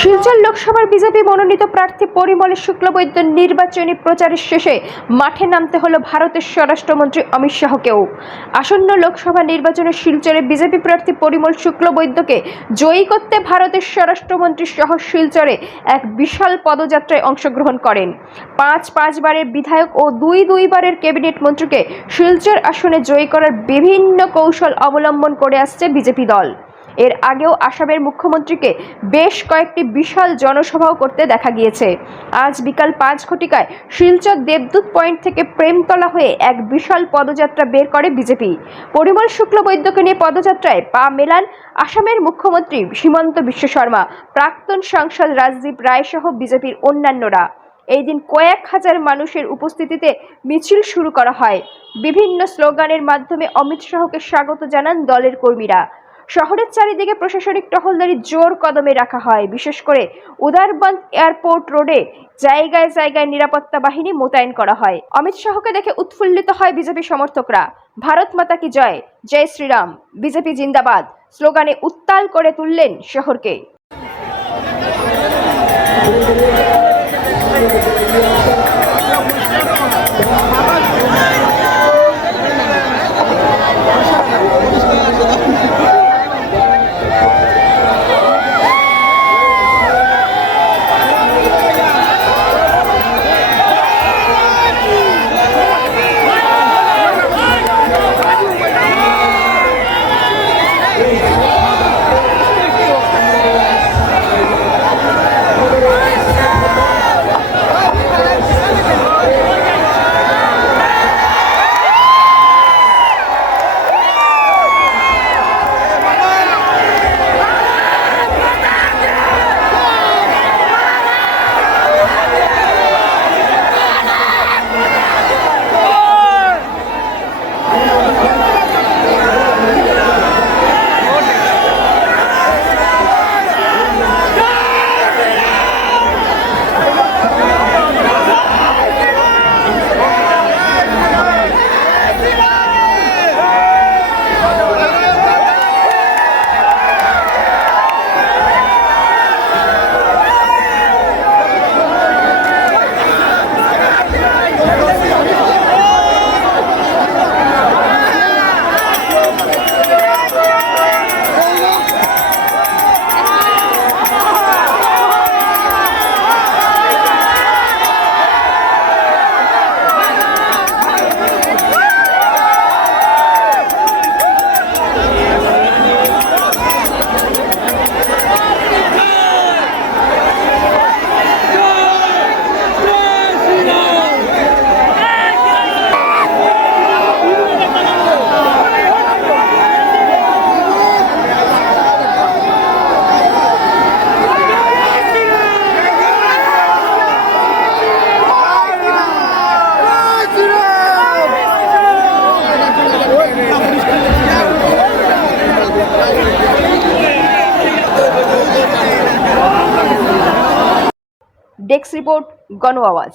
শিলচর লোকসভার বিজেপি মনোনীত প্রার্থী পরিমল শুক্লবৈদ্য নির্বাচনী প্রচারের শেষে মাঠে নামতে হলো ভারতের স্বরাষ্ট্রমন্ত্রী অমিত শাহকেও। আসন্ন লোকসভা নির্বাচনে শিলচরে বিজেপি প্রার্থী পরিমল শুক্লবৈদ্যকে জয়ী করতে ভারতের স্বরাষ্ট্রমন্ত্রী সহ শিলচরে এক বিশাল পদযাত্রায় অংশগ্রহণ করেন। পাঁচ পাঁচবারের বিধায়ক ও দুই দুইবারের ক্যাবিনেট মন্ত্রীকে শিলচর আসনে জয়ী করার বিভিন্ন কৌশল অবলম্বন করে আসছে বিজেপি দল। এর আগেও আসামের মুখ্যমন্ত্রীকে বেশ কয়েকটি বিশাল জনসভাও করতে দেখা গিয়েছে। আজ বিকাল পাঁচ ঘটিকায় শিলচর দেবদূত পয়েন্ট থেকে প্রেমতলা হয়ে এক বিশাল পদযাত্রা বের করে বিজেপি। পরিমল শুক্লবৈদ্যকে নিয়ে পদযাত্রায় পা মেলান আসামের মুখ্যমন্ত্রী সীমন্ত বিশ্ব শর্মা, প্রাক্তন সাংসদ রাজদীপ রায় সহ বিজেপির অন্যান্যরা। এই দিন কয়েক হাজার মানুষের উপস্থিতিতে মিছিল শুরু করা হয়। বিভিন্ন স্লোগানের মাধ্যমে অমিত শাহকে স্বাগত জানান দলের কর্মীরা। শহরের চারিদিকে প্রশাসনিক টহলদারি জোর কদমে রাখা হয়। বিশেষ করে উদারবন্দ এয়ারপোর্ট রোডে জায়গায় জায়গায় নিরাপত্তা বাহিনী মোতায়েন করা হয়। অমিত শাহকে দেখে উৎফুল্লিত হয় বিজেপি সমর্থকরা। ভারত মাতা কি জয়? জয় শ্রীরাম। বিজেপি জিন্দাবাদ। স্লোগানে উত্তাল করে তুললেন শহরকে। ডেস্ক রিপোর্ট গণ আওয়াজ।